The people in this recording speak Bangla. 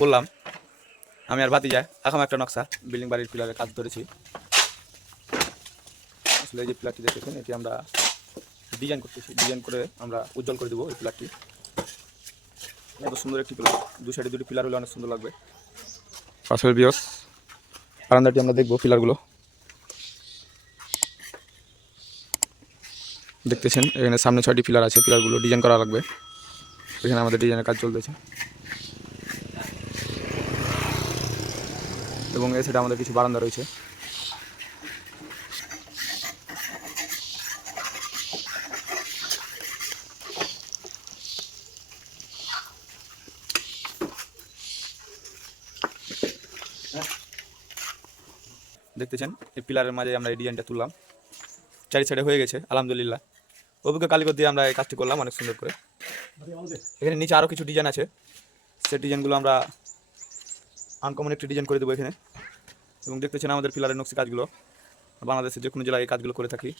করলাম। আমি আর বাতি যায় এখন একটা নকশা বিল্ডিং বাড়ির পিলারে কাজ ধরেছি। আসলে এই যে পিলারটি দেখেছেন এটি আমরা ডিজাইন করতেছি। ডিজাইন করে আমরা উজ্জ্বল করে দেবো এই পিলারটি। এত সুন্দর একটি পিলার। দু সাইডে দুটি পিলার হলে অনেক সুন্দর লাগবে। পাশের বিয়স বারান্দাটি আমরা দেখব পিলারগুলো। দেখতেছেন, এখানে সামনে ছয়টি পিলার আছে, পিলারগুলো ডিজাইন করা লাগবে। এখানে আমাদের ডিজাইনের কাজ চলতেছে। এবং সাইডে আমাদের কিছু বারান্দা রয়েছে। দেখতেছেন, এই পিলারের মাঝে আমরা এই ডিজাইনটা তুললাম। চারি সাইডে হয়ে গেছে, আলহামদুলিল্লাহ। অভিজ্ঞ কালিকর দিয়ে আমরা এই কাজটি করলাম অনেক সুন্দর করে। এখানে নিচে আরও কিছু ডিজাইন আছে। সেই ডিজাইনগুলো আমরা আনকমন একটি ডিজাইন করে দেবো এখানে। এবং দেখতেছেন আমাদের ফিলারের নকশি কাজগুলো। বাংলাদেশের যে কোনো জেলায় এই কাজগুলো করে থাকি।